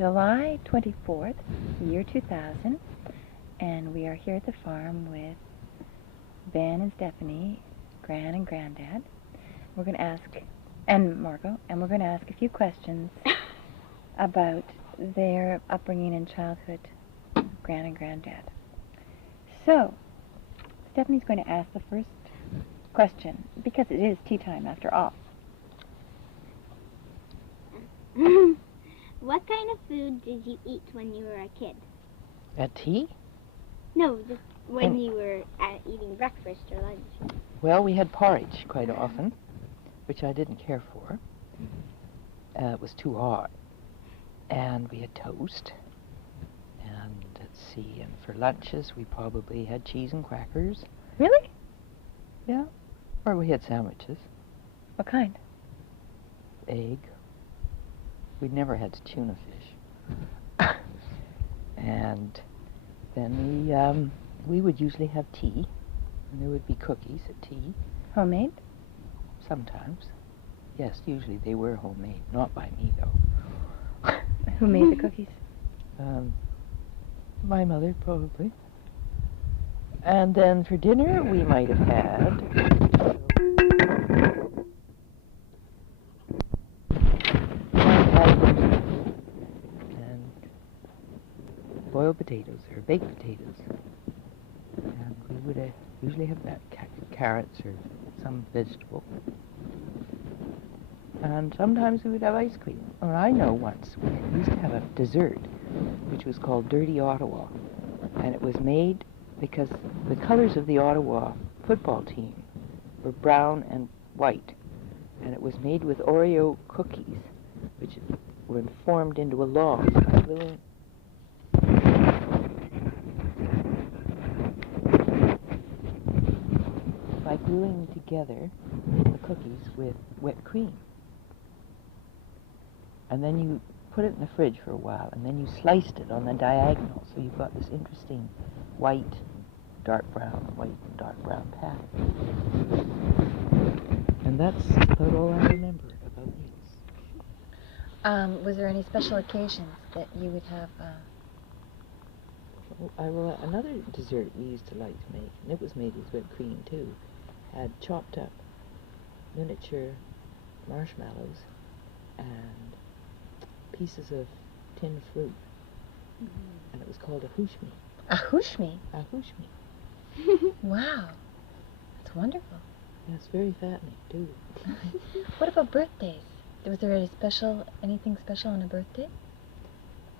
July 24th, year 2000, and we are here at the farm with Ben and Stephanie, Gran and Granddad. We're going to ask, and Margot, and we're going to ask a few questions about their upbringing and childhood, Gran and Granddad. So, Stephanie's going to ask the first question, because it is tea time after all. What kind of food did you eat when you were a kid? At tea? No, just when you were eating breakfast or lunch. Well, we had porridge quite often, which I didn't care for. It was too hot. And we had toast. And let's see, and for lunches we probably had cheese and crackers. Really? Yeah. Or we had sandwiches. What kind? Egg. We'd never had tuna fish. And then we would usually have tea. And there would be cookies at tea. Homemade? Sometimes. Yes, usually they were homemade. Not by me, though. Who made the cookies? My mother, probably. And then for dinner, we might have had and boiled potatoes or baked potatoes. And we would usually have that, carrots or some vegetable. And sometimes we would have ice cream. Or I know once we used to have a dessert which was called Dirty Ottawa. And it was made because the colors of the Ottawa football team were brown and white. And it was made with Oreo cookies, which were formed into a log by gluing together the cookies with wet cream. And then you put it in the fridge for a while, and then you sliced it on the diagonal, so you've got this interesting white, dark brown, white, dark brown pattern. And that's about all I remember about these. Was there any special occasions that you would have? Another dessert we used to like to make, and it was made with whipped cream too, had chopped up miniature marshmallows and pieces of tinned fruit. Mm-hmm. And it was called a hooshmi. A hooshmi? A hooshmi. Wow. That's wonderful. Yeah, it's very fattening, too. What about birthdays? Was there anything special on a birthday?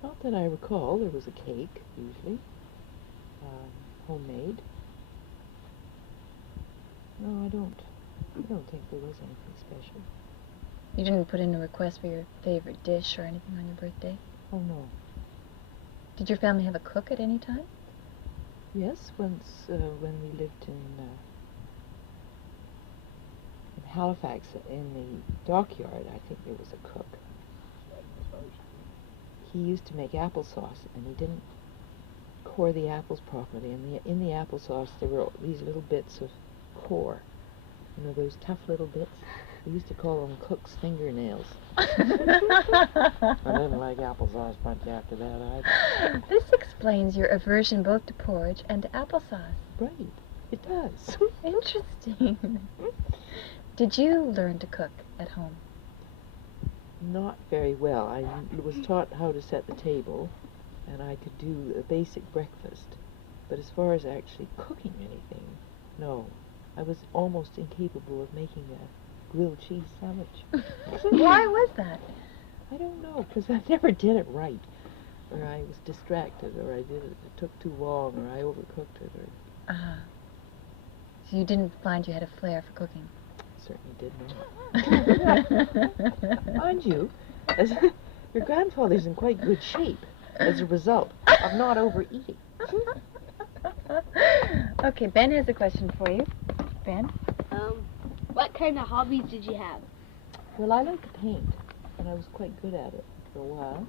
Not that I recall. There was a cake, usually. Homemade. No, I don't think there was anything special. You didn't put in a request for your favorite dish or anything on your birthday? Oh, no. Did your family have a cook at any time? Yes, once when we lived in Halifax, in the dockyard, I think there was a cook. He used to make applesauce, and he didn't core the apples properly. And in the applesauce, there were these little bits of core. You know, those tough little bits? We used to call them cook's fingernails. I didn't like applesauce much after that either. This explains your aversion both to porridge and to applesauce. Right, it does. Interesting. Did you learn to cook at home? Not very well. I was taught how to set the table, and I could do a basic breakfast. But as far as actually cooking anything, no. I was almost incapable of making a grilled cheese sandwich. Why was that? I don't know, because I never did it right. Or I was distracted, or it took too long, or I overcooked it. So you didn't find you had a flair for cooking? Certainly did not. Mind you, your grandfather's in quite good shape as a result of not overeating. Okay, Ben has a question for you. Ben? What kind of hobbies did you have? Well, I like to paint, and I was quite good at it for a while.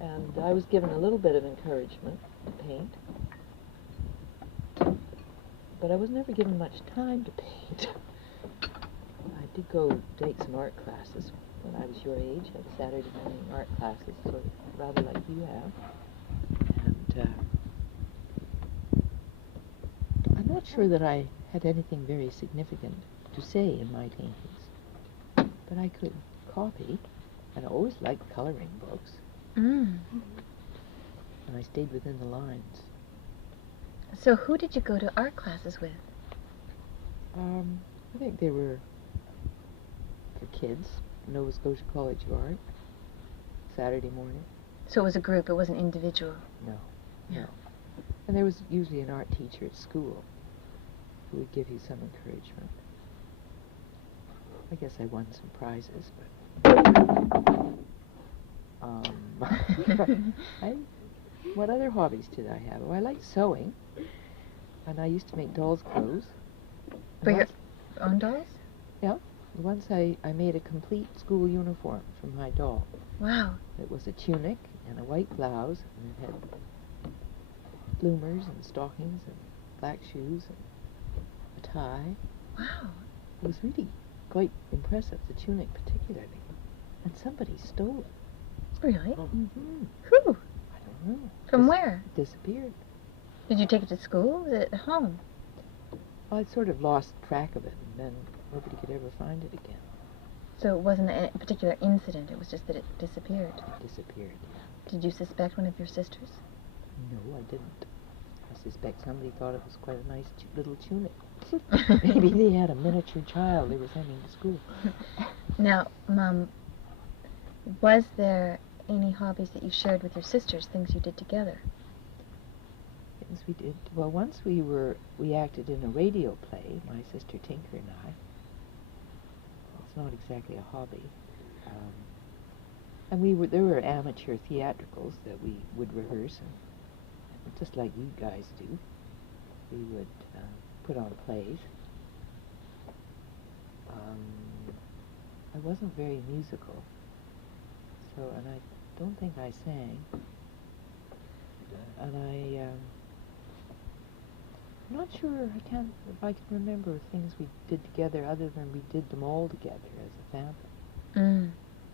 And I was given a little bit of encouragement to paint. But I was never given much time to paint. I did go take some art classes when I was your age, had Saturday morning art classes, sort of rather like you have. And I'm not sure that I had anything very significant to say in my paintings, but I could copy, and I always liked coloring books, Mm. and I stayed within the lines. So who did you go to art classes with? I think they were for kids, Nova Scotia College of Art, Saturday morning. So it was a group, it wasn't individual. No, Yeah. no. And there was usually an art teacher at school who would give you some encouragement. I guess I won some prizes, but what other hobbies did I have? Oh, I liked sewing, and I used to make dolls' clothes. For your own dolls? Once I made a complete school uniform for my doll. Wow. It was a tunic and a white blouse, and it had bloomers and stockings and black shoes and a tie. Wow. It was really quite impressive, the tunic particularly. And somebody stole it. Really? Mm-hmm. Who? I don't know. From where? It disappeared. Did you take it to school? Was it at home? Well, I sort of lost track of it, and then nobody could ever find it again. So it wasn't a particular incident, it was just that it disappeared. It disappeared. Did you suspect one of your sisters? No, I didn't. I suspect somebody thought it was quite a nice little tunic. Maybe they had a miniature child they were sending to school. Now, Mom, was there any hobbies that you shared with your sisters, things you did together? Yes, we did. Well, once we acted in a radio play, my sister Tinker and I. It's not exactly a hobby. And there were amateur theatricals that we would rehearse, and just like you guys do, we would put on plays. I wasn't very musical, and I don't think I sang. And I'm not sure, if I can remember things we did together other than we did them all together as a family. Mm.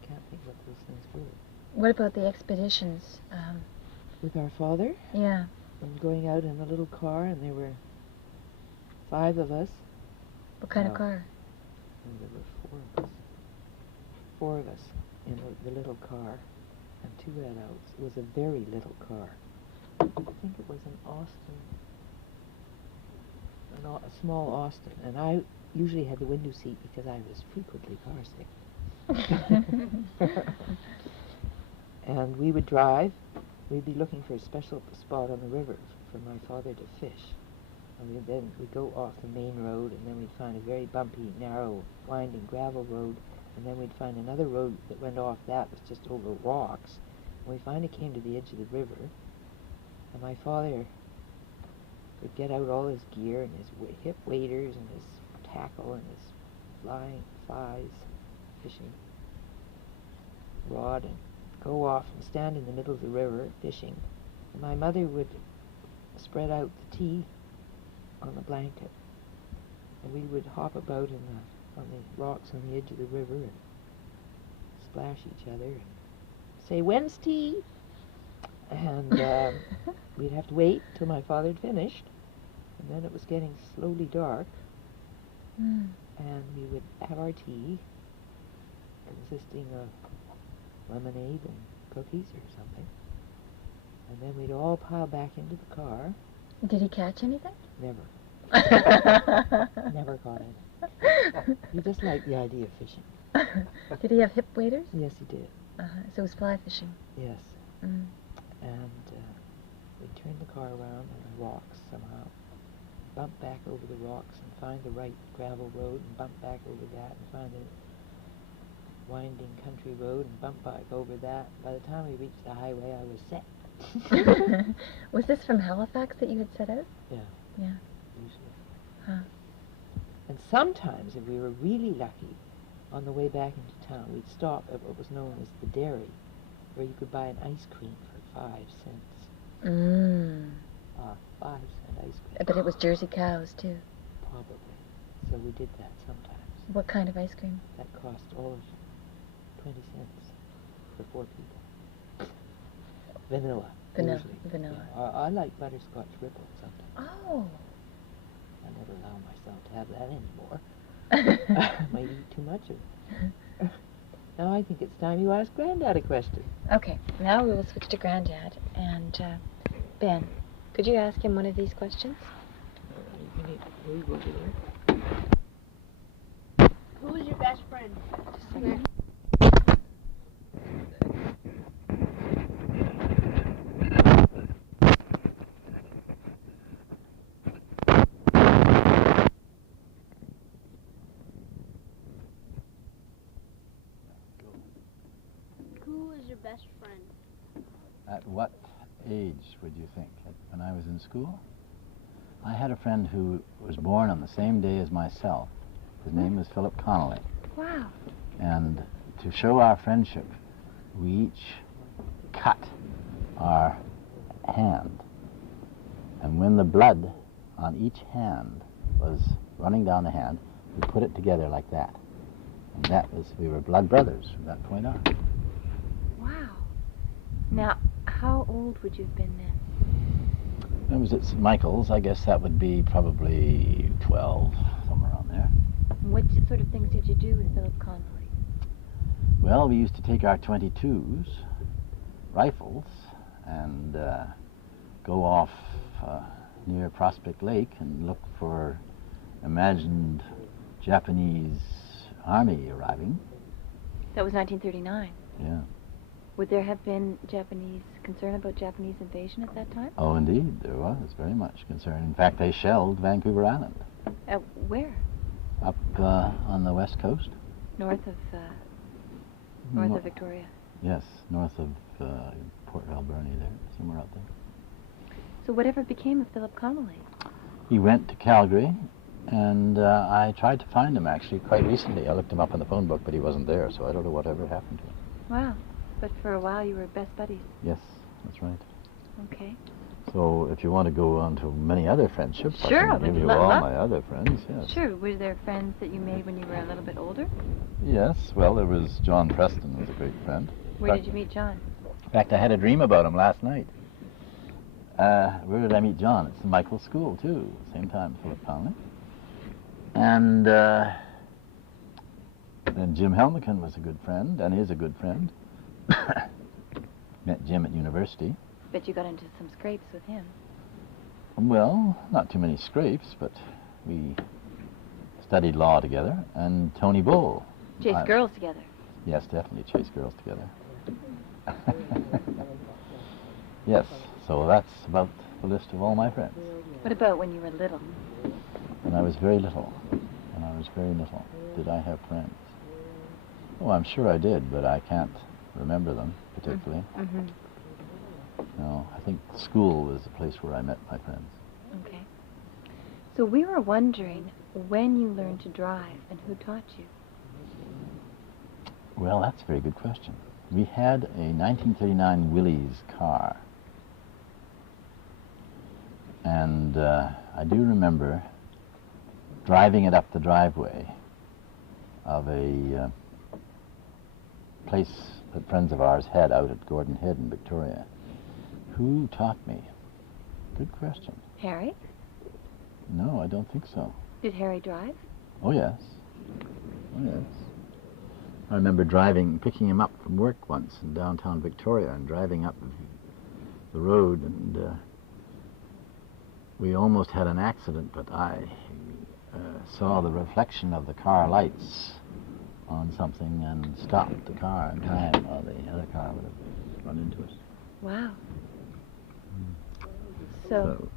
Can't think what those things were. What about the expeditions? With our father, Yeah. and going out in a little car, and there were 5 of us. What kind of No. car? And there were 4 of us in the little car, and 2 adults. It was a very little car. I think it was an Austin, a small Austin, and I usually had the window seat because I was frequently car sick. And we would drive. We'd be looking for a special spot on the river for my father to fish. And then we'd go off the main road, and then we'd find a very bumpy, narrow, winding gravel road, and then we'd find another road that went off that was just over rocks. And we finally came to the edge of the river, and my father would get out all his gear and his hip waders and his tackle and his flies, fishing rod, and go off and stand in the middle of the river fishing. And my mother would spread out the tea on the blanket, and we would hop about on the rocks on the edge of the river and splash each other and say, "When's tea?" And we'd have to wait till my father had finished, and then it was getting slowly dark, Mm. and we would have our tea, consisting of lemonade and cookies or something, and then we'd all pile back into the car. Did he catch anything? Never. Never caught it. He just liked the idea of fishing. Did he have hip waders? Yes, he did. So it was fly fishing. Yes. Mm. And we'd turn the car around on the rocks somehow, bump back over the rocks and find the right gravel road, and bump back over that and find the winding country road and bump back over that. By the time we reached the highway, I was set. Was this from Halifax that you had set out? Yeah. Yeah. Usually. Huh. And sometimes, if we were really lucky, on the way back into town, we'd stop at what was known as the dairy, where you could buy an ice cream for 5 cents. Mm. 5-cent ice cream. But it was Jersey cows, too. Probably. So we did that sometimes. What kind of ice cream? That cost all of 20 cents for 4 people. Vanilla. Vanilla. Usually. Vanilla. Yeah. I like butterscotch ripple sometimes. Oh. I never allow myself to have that anymore. I might eat too much of it. Now I think it's time you ask Granddad a question. Okay, now we will switch to Granddad. And, Ben, could you ask him one of these questions? We will do it. Who was your best friend? Just a second. Who was your best friend? At what age would you think? When I was in school? I had a friend who was born on the same day as myself. His name was Philip Connolly. Wow. And to show our friendship, we each cut our hand. And when the blood on each hand was running down the hand, we put it together like that. And that was, we were blood brothers from that point on. Wow. Now, how old would you have been then? I was at St. Michael's. I guess that would be probably 12, somewhere around there. What sort of things did you do with Philip Connolly? Well, we used to take our .22s, rifles, and go off near Prospect Lake and look for imagined Japanese army arriving. That was 1939. Yeah. Would there have been concern about Japanese invasion at that time? Oh, indeed, there was very much concern. In fact, they shelled Vancouver Island. Where? Up on the west coast. North of Victoria. Yes, north of Port Alberni there, somewhere out there. So whatever became of Philip Connolly? He went to Calgary, and I tried to find him actually quite recently. I looked him up in the phone book, but he wasn't there, so I don't know whatever happened to him. Wow. But for a while you were best buddies. Yes, that's right. Okay. So if you want to go on to many other friendships, Sure, I can give you all my other friends, yes. Sure. Were there friends that you made when you were a little bit older? Yes, well, there was John Preston, was a great friend. Where did you meet John? In fact, I had a dream about him last night. Where did I meet John? At St. Michael's School, too, same time as Philip Connolly. And then Jim Helmican was a good friend, and is a good friend. Met Jim at university. Bet you got into some scrapes with him. Well, not too many scrapes, but we studied law together. And Tony Bull. Chased girls together. Yes, definitely chased girls together. Yes, so that's about the list of all my friends. What about when you were little? When I was very little. Did I have friends? Oh, I'm sure I did, but I can't remember them particularly. Mm-hmm. No, I think school was the place where I met my friends. Okay. So we were wondering when you learned to drive and who taught you. Well, that's a very good question. We had a 1939 Willys car. And I do remember driving it up the driveway of a place that friends of ours had out at Gordon Head in Victoria. Who taught me? Good question. Harry? No, I don't think so. Did Harry drive? Oh, yes. Oh, yes. I remember picking him up from work once in downtown Victoria and driving up the road, and we almost had an accident, but I saw the reflection of the car lights on something and stopped the car in time while the other car would have run into us. Wow. So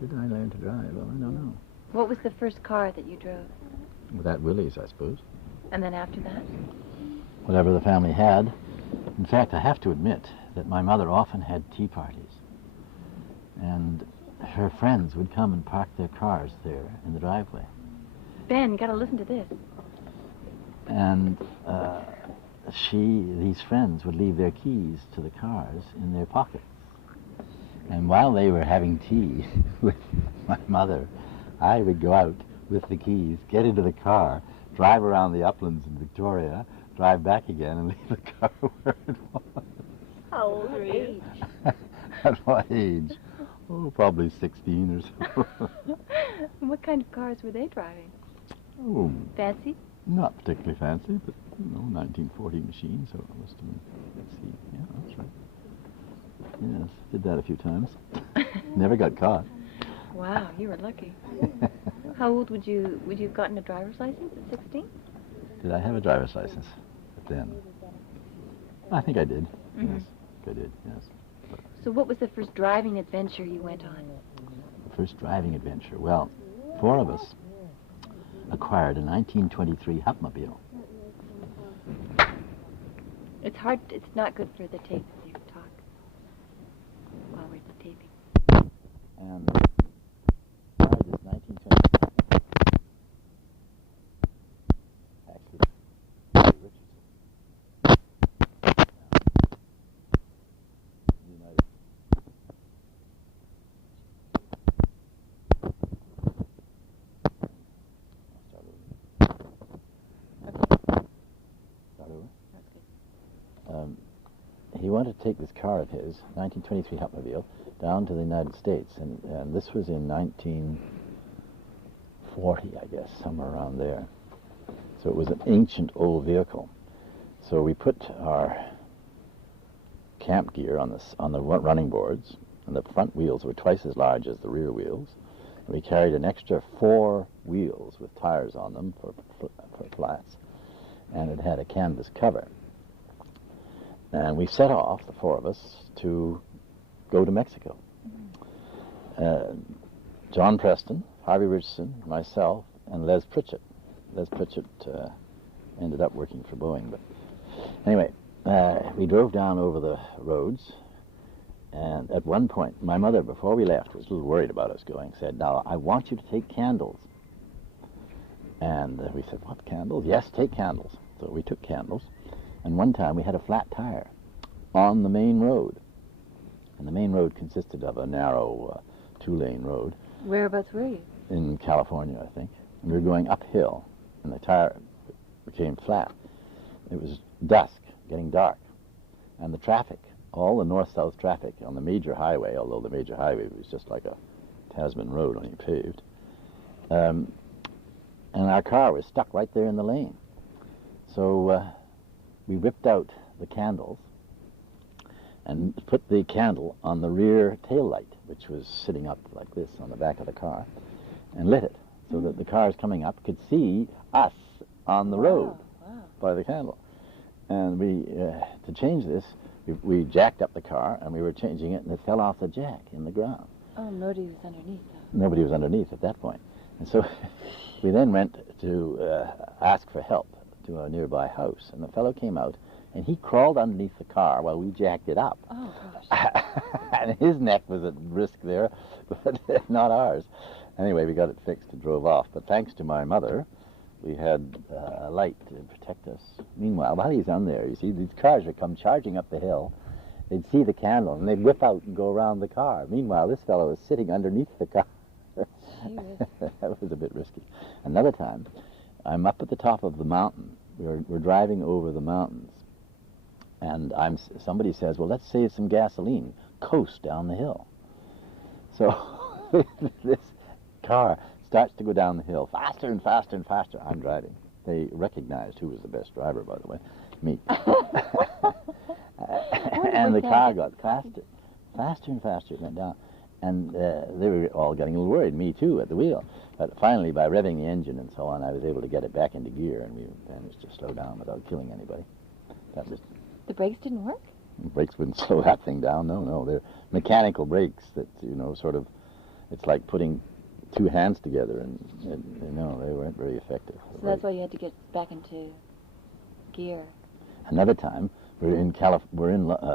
did I learn to drive? Well, I don't know. what was the first car that you drove? That Willys, I suppose. And then after that? Whatever the family had. In fact, I have to admit that my mother often had tea parties. And her friends would come and park their cars there in the driveway. Ben, you gotta listen to this. And these friends would leave their keys to the cars in their pockets. And while they were having tea with my mother, I would go out with the keys, get into the car, drive around the uplands in Victoria, drive back again and leave the car where it was. How old were you? At what age? Oh, probably 16 or so. What kind of cars were they driving? Oh, Fancy? not particularly fancy, but, 1940 machine, so it must have been, let's see, yeah, that's right. Yes, did that a few times. Never got caught. Wow, you were lucky. How old would you have gotten a driver's license at 16? Did I have a driver's license then? I think I did. Mhm. Yes, I did, yes. So what was the first driving adventure you went on? First driving adventure. Well, 4 of us acquired a 1923 Hupmobile. It's not good for the tape if you talk while we're taping. And acquired this 1923. Actually, Richardson. United. Start over. That's good. He wanted to take this car of his, 1923 Hupmobile, down to the United States, and this was in 1940, I guess, somewhere around there. So it was an ancient old vehicle. So we put our camp gear on the running boards, and the front wheels were twice as large as the rear wheels. And we carried an extra 4 wheels with tires on them for flats, and it had a canvas cover. And we set off, the 4 of us, to go to Mexico. John Preston, Harvey Richardson, myself, and Les Pritchett. Les Pritchett ended up working for Boeing. But anyway, we drove down over the roads, and at one point, my mother, before we left, was a little worried about us going, said, "Now, I want you to take candles." And we said, "What, candles?" "Yes, take candles." So we took candles. And one time we had a flat tire on the main road. And the main road consisted of a narrow 2-lane road. Whereabouts were you? In California, I think. And we were going uphill, and the tire became flat. It was dusk, getting dark. And the traffic, all the north-south traffic on the major highway, although the major highway was just like a Tasman road, only paved. And our car was stuck right there in the lane. So we whipped out the candles and put the candle on the rear tail light, which was sitting up like this on the back of the car, and lit it so that the cars coming up could see us on the road by the candle. And we, to change this, we jacked up the car, and we were changing it, and it fell off the jack in the ground. Oh, nobody was underneath, though. Nobody was underneath at that point. And so we then went to ask for help to a nearby house, and the fellow came out, and he crawled underneath the car while we jacked it up. Oh, gosh. And his neck was at risk there, but not ours. Anyway, we got it fixed and drove off. But thanks to my mother, we had a light to protect us. Meanwhile, while he's on there, you see, these cars would come charging up the hill. They'd see the candle, and they'd whip out and go around the car. Meanwhile, this fellow was sitting underneath the car. That was a bit risky. Another time, I'm up at the top of the mountain. We're driving over the mountains, and somebody says, "Well, let's save some gasoline. Coast down the hill." So this car starts to go down the hill faster and faster and faster. I'm driving. They recognized who was the best driver, by the way, me. And the car got faster and faster. It went down. And they were all getting a little worried, me too, at the wheel. But finally, by revving the engine and so on, I was able to get it back into gear, and we managed to slow down without killing anybody. That was, The brakes didn't work? brakes wouldn't slow that thing down. No, they're mechanical brakes that, sort of, it's like putting 2 hands together, and they weren't very effective. So that's why you had to get back into gear. Another time, we're in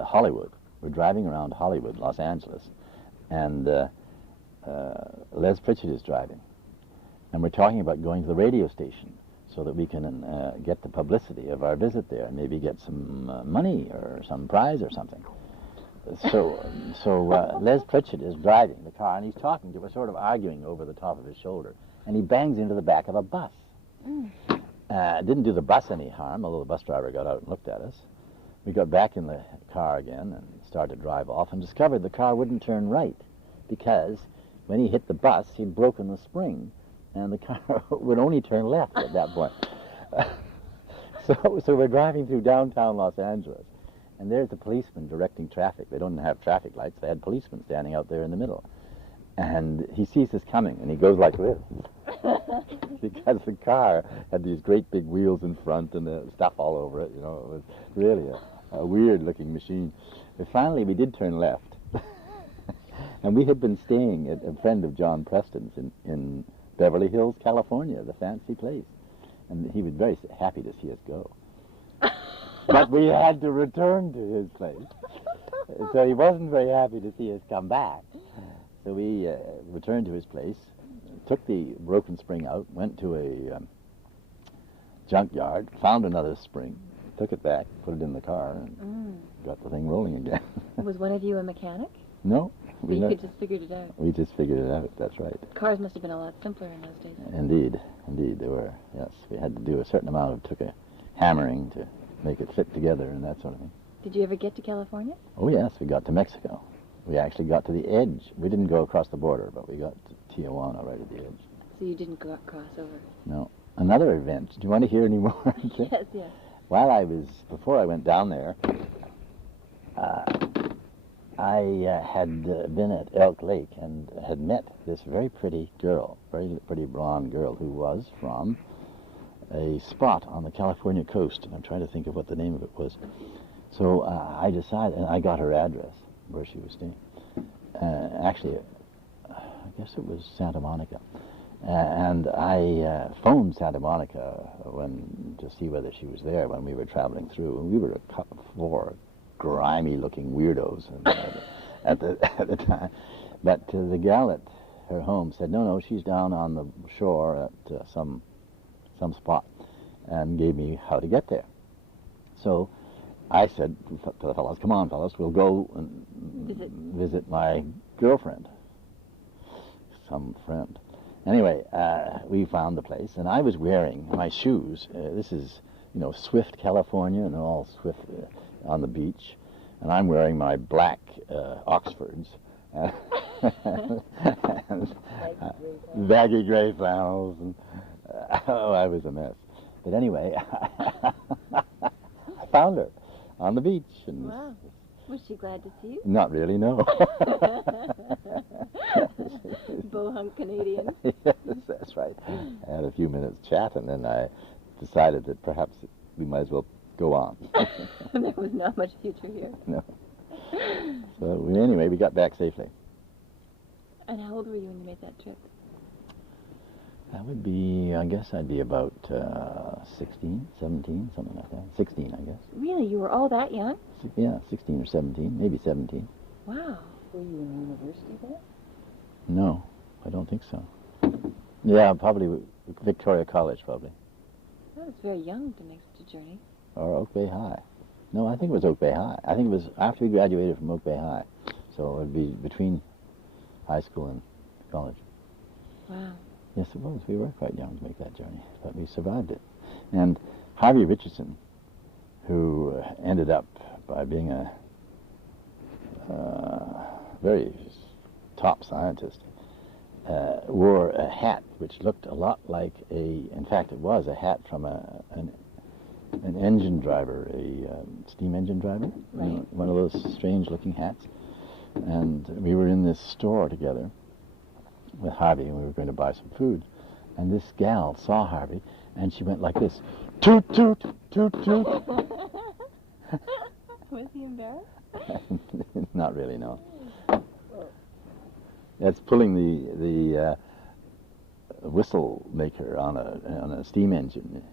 Hollywood. We're driving around Hollywood, Los Angeles, and Les Pritchett is driving. And we're talking about going to the radio station so that we can get the publicity of our visit there and maybe get some money or some prize or something. So Les Pritchett is driving the car, and he's talking to us, sort of arguing over the top of his shoulder, and he bangs into the back of a bus. Didn't do the bus any harm, although the bus driver got out and looked at us. We got back in the car again and started to drive off and discovered the car wouldn't turn right because when he hit the bus, he'd broken the spring and the car would only turn left at that point. So we're driving through downtown Los Angeles, and there's the policeman directing traffic. They don't have traffic lights. They had policemen standing out there in the middle. And he sees us coming, and he goes like this. Because the car had these great big wheels in front and stuff all over it. You know, it was really a weird-looking machine. But finally, we did turn left. And we had been staying at a friend of John Preston's in Beverly Hills, California, the fancy place. And he was very happy to see us go. But we had to return to his place. So he wasn't very happy to see us come back. So we returned to his place, took the broken spring out, went to a junkyard, found another spring, took it back, put it in the car, and got the thing rolling again. Was one of you a mechanic? No. But you just figured it out. We just figured it out, that's right. Cars must have been a lot simpler in those days. Indeed they were, yes. We had to do a certain amount of, took a hammering to make it fit together and that sort of thing. Did you ever get to California? Oh yes, we got to Mexico. We actually got to the edge. We didn't go across the border, but we got to Tijuana right at the edge. So you didn't go cross over? No. Another event. Do you want to hear any more? Yes, yes. Before I went down there, I had been at Elk Lake and had met this very pretty girl, very pretty blonde girl who was from a spot on the California coast. And I'm trying to think of what the name of it was. So I decided, and I got her address where she was staying. Actually, I guess it was Santa Monica. And I phoned Santa Monica to see whether she was there when we were traveling through. And we were four grimy-looking weirdos at the time. But the gal at her home said, no, she's down on the shore at some spot, and gave me how to get there. So I said to the fellows, come on, fellows, we'll go and visit my girlfriend, some friend. Anyway, we found the place, and I was wearing my shoes. This is, Swift, California, and they're all Swift on the beach. And I'm wearing my black Oxfords. And baggy gray flannels. And, I was a mess. But anyway, I found her on the beach. And wow. Was she glad to see you? Not really, no. Bohunk Canadian. Yes, that's right. I had a few minutes chat, and then I decided that perhaps we might as well go on. There was not much future here. No. So anyway, we got back safely. And how old were you when you made that trip? That would be, I guess I'd be about 16, 17, something like that. 16, I guess. Really? You were all that young? Yeah, 16 or 17, maybe 17. Wow. Were you in university then? No, I don't think so. Yeah, probably Victoria College, probably. That was very young to make such a journey. Or Oak Bay High. No, I think it was Oak Bay High. I think it was after we graduated from Oak Bay High. So it would be between high school and college. Wow. Yes, it was. We were quite young to make that journey, but we survived it. And Harvey Richardson, who ended up by being a very top scientist, wore a hat which looked a lot like in fact it was a hat from an engine driver, a steam engine driver, right. One of those strange looking hats. And we were in this store together with Harvey, and we were going to buy some food. And this gal saw Harvey, and she went like this, toot, toot, toot, toot. Was he embarrassed? Not really, no. That's pulling the whistle maker on a steam engine.